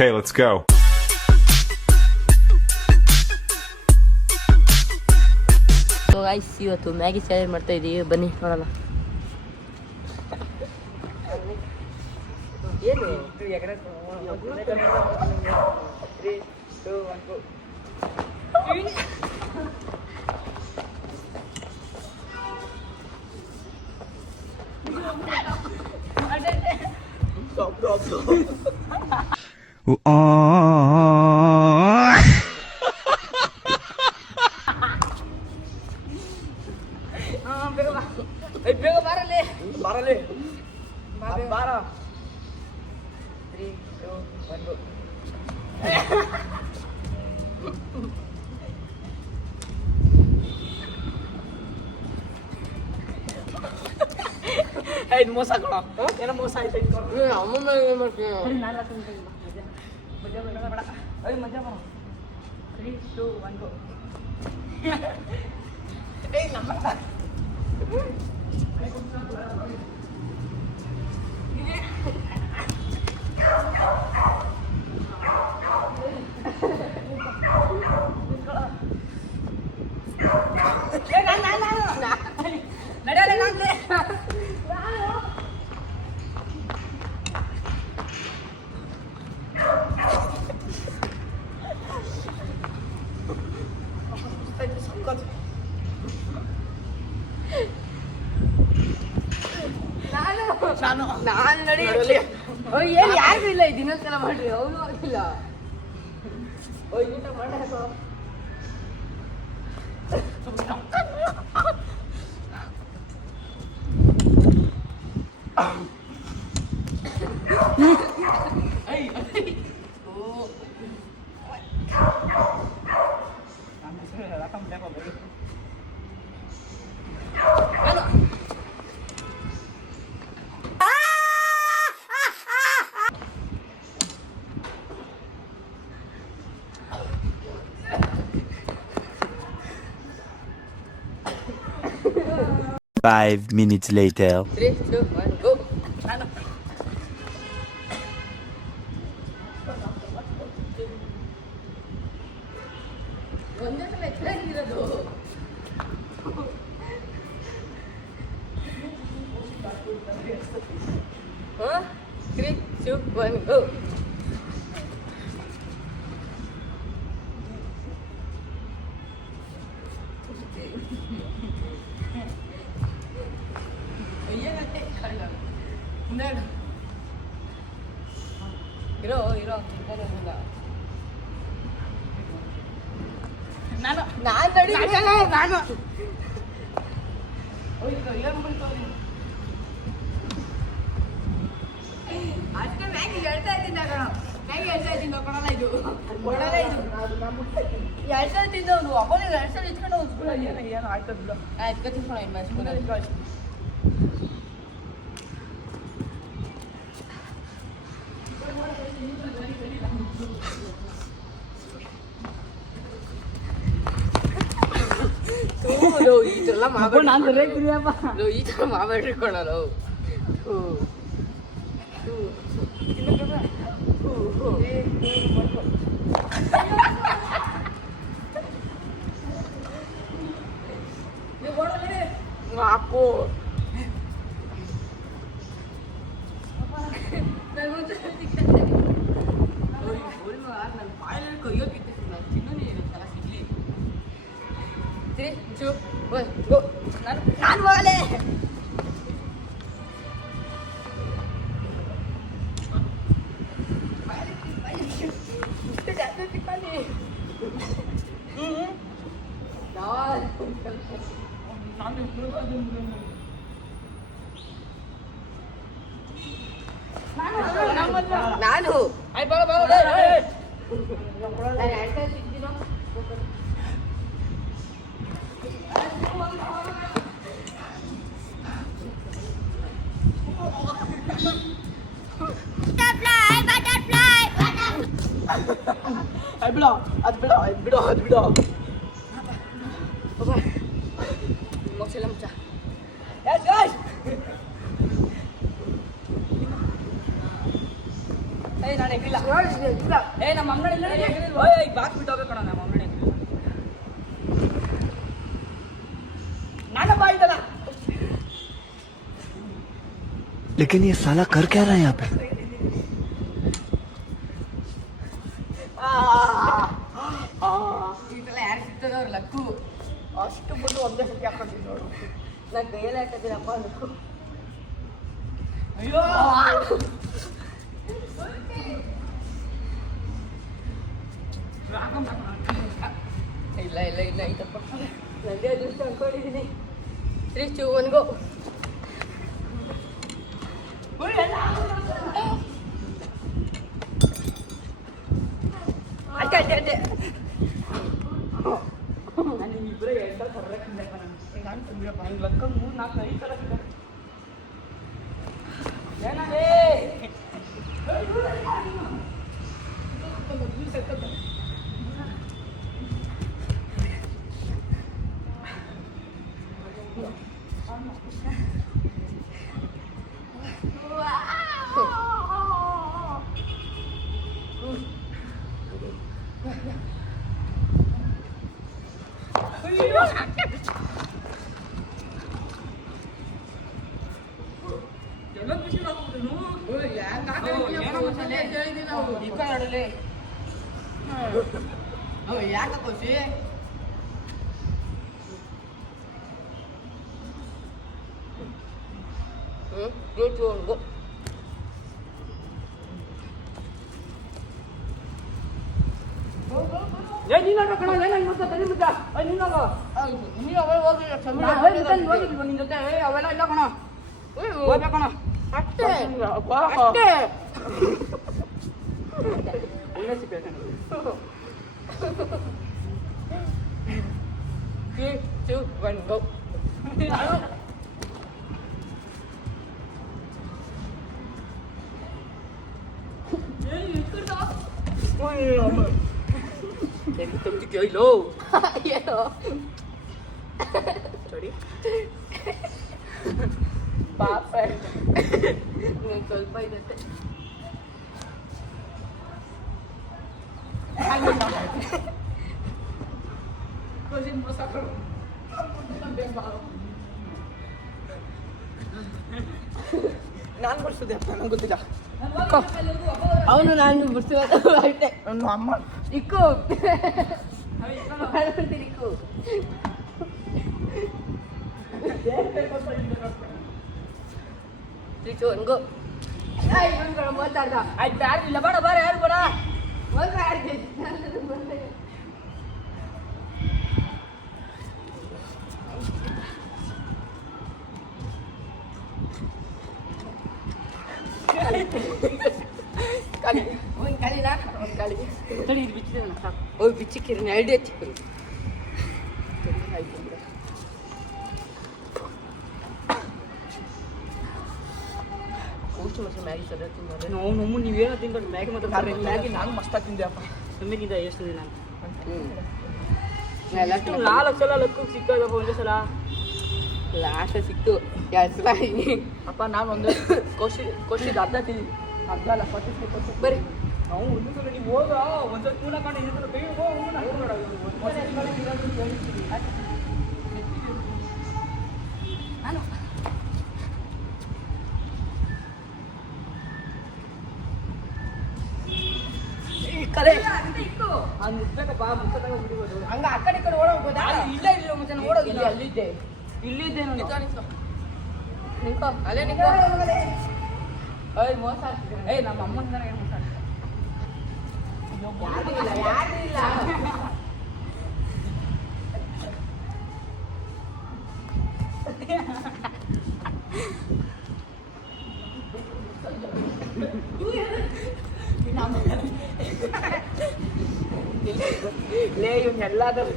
Okay, let's go. So guys ಇವತ್ತು Maggi challenge ಮಾಡ್ತಾ ಇದ್ದೀವಿ, ಬನ್ನಿ ನೋಡೋಣ. ಏನು ಬೇಗ ಬಾರಲ್ಲಿ ಬಾರಲ್ಲಿ ಬಾರ 3 2 1 ಇದು ಮೋಸ ಕಣ, ಏನೋ ಮೋಸ ಆಯ್ತು. ಅಮ್ಮನ ಏನು ಮಾಡ್ತೀನಿ ನಾನು ಮಜಾ ಬೇಡ ಅಯ್ಯ ಮಜಾ ಬರೋ 3 2 1 ಏಯ್ ನಮ್ಮ ನಾನು ನಡಿ ಏನು ಯಾರು ಇಲ್ಲ ದಿನಕ್ಕೆಲ್ಲ ಮಾಡ್ರಿ, ಅವನು ಆಗಿಲ್ಲ ಊಟ ಮಾಡೋ Five minutes later. 3 2 1 go. ಒಂದೇ ಸಲ ಎತ್ತಾಗಿರೋದು. ಹಾಂ 3 2 1 go. ಇರೋ ನಾನು ನಡಿ ನಾನು ಅಷ್ಟೇ ಮ್ಯಾಗಿ ಹೇಳ್ತಾ ಇದ್ದೀನಿ ಕೊಡಲ್ಲ ಇದು ಕೊಡಲ್ಲ ಇದು 2 ಸಲ ತಿಂದವನು ಅಪ್ಪನಿಗೆ 2 ಸಲ ಇಟ್ಕೊಂಡು ಹೋಗ್ಬಿಡ. ಏನು ಆಯ್ತು ಬಿಡು, ಆಯ್ತು ಕತ್ತಿಸ್ಕೊಳ ಇನ್ನು ಈ ಥರ ಮಾಡಬೇಡ್ರಿ, ಈ ಥರ ಮಾಡಬೇಡ್ರಿ ಕೊಡಲ್ಲ. ಹಾಕು ನನ್ನ ಬಾಯಲ್ಲಿ ಕೈಯೋಗಿದ್ದೆ, ನಾನು ತಿನ್ನೋನಿ ಸಲ ಸಿಗ್ಲಿ. 3 2 1 ಗೋ. ನಾನು ಹೋಗಲೇ ನಾನು ಅದು ಬಿಡು ಮೋಕ್ಷ ಮುಚ್ಚ. Yes, guys. ನಾನು ಎಗ್ರಿಲ್ಲ ಇಲ್ಲ ನಮ್ಮ ಅಮ್ಮನ ಇಲ್ಲ ಬಾಕ್ಸ್ ಬಿಟ್ಟು ಹೋಗ್ಬೇಕು ಕಣ ನಮ್ಮ ಅಮ್ಮನ ನಾನು ಬಾಯ್ದಲ್ಲ लेकिन ये साला कर क्या रहा है यहाँ पे ಈ ಸಲ ಯಾರು ಸಿಗ್ತದವ್ರು ಲಕ್ಕು ಅಷ್ಟು ಬಿಟ್ಟು ಒಂದೇ ಸತಿ ಹಾಕೊಂಡಿದ್ದು ನೋಡು ನಾನು ಕೈಯಲ್ಲೇ ಹಾಕಿದ್ದೀನಪ್ಪ ಲಕ್ಕು ಅಯ್ಯೋ ಇಲ್ಲ ಇಲ್ಲ ಇಲ್ಲ ಐತಪ್ಪ ನಂದೇ ಅದೃಷ್ಟ ಅನ್ಕೊಂಡಿದ್ದೀನಿ 3, 2, 1 ಗೋ ಅಷ್ಟೇ ಅಷ್ಟೇ ನಾನು ಇಬ್ಬರೇ 2 ಸಲ ಕರ್ರಕ್ಕೆ ನಾನು ತುಂಬಿರಪ್ಪ ನಂಗೆ ಲಕ್ಕ 3, 4, 5 ಸಲ ಏನಾಗೇ ಎಲ್ಲ ಖುಷಿ ಆಗ್ಬಿಟ್ಟು ಯಾಕ ಖುಷಿ ನೀನು ಕಣ ಏನಾಗಿ ಮತ್ತೆ ನಿಮ್ಗ ನೀನಾಗ ನೀನು ಅವೆಲ್ಲ ಹೋಗಿ ಹೋಗಿಲ್ವ ನಿನ್ ಜೊತೆ ಅವೆಲ್ಲ ಇಲ್ಲ ಕಣ ಹೋಗ್ಬೇಕಣ ಅಷ್ಟೇ ಅಷ್ಟೇ ಒಳ್ಳೆ ಸಿಕ್ಕ 3, 2, 1 ಗೋ ಇಲ್ಲೋ ಏನೋ ಸರಿ ಪಾಪ ಸ್ವಲ್ಪ ಇದತ್ತೆ ನಾನು ಬರ್ಸಿದೆ ಅಪ್ಪ ನಂಗೆ ಗೊತ್ತಿಲ್ಲ ಅವನು ನಾನು ಬಿಡ್ತೀವಿ ನನ್ನ ಅಮ್ಮ ಇಕ್ಕು ಇಕ್ಕು ಹಂಗು ಮಾತಾಡ್ದ ಆಯ್ತು ಯಾರು ಇಲ್ಲ ಬೇಡ ಬಾರ ಯಾರು ಬೇಡ ಕಲಿ ಒಂದು ಕಲಿನಾ ಒಂದು ಕಲಿ ತಡಿ ಇದು ಬಿಚ್ಚಿದೆ ಸಾಕು ಹೋಗಿ ಬಿಚ್ಚಿಕ್ಕಿರಿ 2 ಹೆಚ್ಚಿಕ್ಕಿರಿ ಕೂಚು ಮತ್ತು ಮ್ಯಾಗಿ ಸದ ತಿಂದರೆ ನಾವು ನಮ್ಮ ನೀವೇನೋ ತಿಂಕೊಂಡು ಮ್ಯಾಗಿ ಮತ್ತೆ ಮ್ಯಾಗಿ ನಾನು ಮಸ್ತ ತಿಂದೆ ಅಪ್ಪ ನಮಗಿಂದ ಎಷ್ಟು ದಿನ ಎಲ್ಲ 4 ಸಲ ಲಕ್ಕು ಸಿಕ್ಕಾಗಪ್ಪ ಒಂದೇ ಸಲ ಲಾಸ್ಟ್ ಸಿಕ್ತು 2 ಸಲ ಅಪ್ಪ ನಾನು ಒಂದು ಕೋಶಿದ ಅರ್ಧ ತಿಂದಿದ್ದೆ ಅರ್ಧ ಅಲ್ಲ 40 ಬರ್ರಿ ನಾವು ಒಂದು ಸಲ ನೀವು ಹೋಗ ಒಂದ್ಸಲ ಕೂಡ ಕಂಡು ಇನ್ನೊಂದ್ಸಲ ಬೇಗ ನಾನು ಕಲೆ ಅದು ಮುಟ್ಬೇಕಪ್ಪ ಮುಟ್ಟ ಬಿಡ್ಬೋದು ಹಂಗ ಆ ಕಡೆ ಈ ಕಡೆ ಓಡೋಗ್ಬೋದಾ ಇಲ್ಲ ಇಲ್ಲ ಮತ್ತೆ ಓಡೋಗಿಲ್ಲ ಅಲ್ಲಿದ್ದೆ ಇಲ್ಲಿದ್ದೆ ನಾನು ನಿಂಕೋ ಅಲ್ಲೇ ನಿಂಕೋ ಏಯ್ ಮೋಸ ಏಯ್ ನಮ್ಮ ಅಮ್ಮನ ಏನು ಮೋಸ ಯಾರು ಇಲ್ಲ ಲೇ ಇವ್ನು ಎಲ್ಲಾದರೂ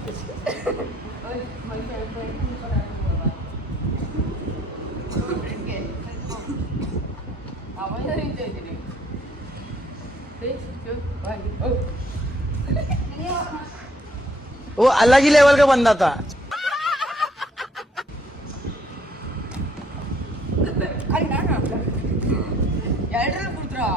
वो अलग ही लेवल का बंदा था ಎರಡರಲ್ಲಿ ಬಿಡ್ತೀರಾ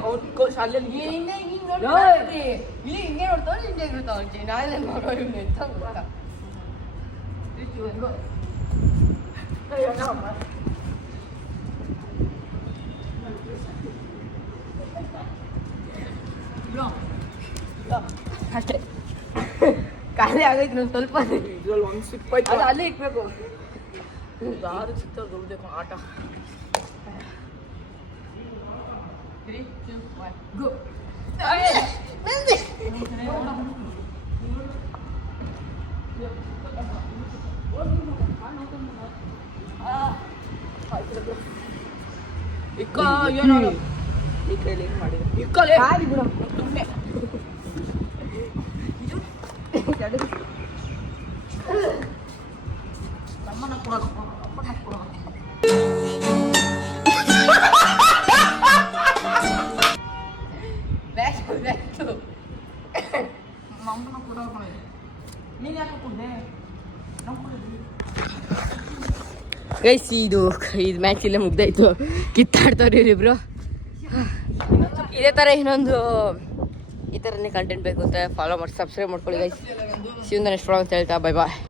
ಅವ್ನು ಶಾಲೆಯಲ್ಲಿ ಹಿಂಗೆ ನೋಡ್ರಿ ಇಲ್ಲಿ ಹಿಂಗೆ ನೋಡ್ತಾವ ಹಿಂಗೆ ಇರ್ತಾವ ನಾಳೆ ನೋಡೋ ಇವ್ನು ಎಂತ ಗೊತ್ತಾ ಅಷ್ಟೇ ಖಾಲಿ ಆಗೈತಿ ನಾನು ಸ್ವಲ್ಪ ಇದ್ರಲ್ಲಿ ಒಂದು ಸಿಪ್ ಆಯ್ತು ಅದು ಅಲ್ಲೇ ಇಕ್ಬೇಕು ಯಾರು ಸಿಗ್ತಾರೆ ದುಡ್ಬೇಕು ಆಟ ಗೋ ಇಕ್ಕ ಏನೋ ಈ ಕೈಲಿ ಏನು ಮಾಡಿದೆ ಇಕ್ಕಲೇ ಖಾಲಿ ಬಿಡು ಸುಮ್ಮನೆ ನಮ್ಮನ್ನ ಕೊಡೋದು ಅಪ್ಪನ ಕೊಡೋದು ಬ್ಯಾಕ್ ನಮ್ಮನ್ನ ಕೊಡೋದು ನೀನು ಯಾಕೆ ಕೊಡ್ದೆ ನಾವು ಕೊಡಿದ್ವಿ ಗೈಸ್ ಇದು ಮ್ಯಾಚ್ ಇಲ್ಲೇ ಮುಗ್ದಾಯ್ತು ಕಿತ್ತಾಡ್ತವ್ರಿ ಇವ್ರಿಬ್ರು ಇದೇ ಥರ ಇನ್ನೊಂದು ಈ ಥರನೇ ಕಂಟೆಂಟ್ ಬೇಕು ಅಂತ ಫಾಲೋ ಮಾಡಿ ಸಬ್ಸ್ಕ್ರೈಬ್ ಮಾಡ್ಕೊಳ್ಳಿ ಗೈಸ್ ಶಿವಂದ ನೆಕ್ಸ್ಟ್ ಅಂತ ಹೇಳ್ತಾ ಬೈ ಬಾಯ್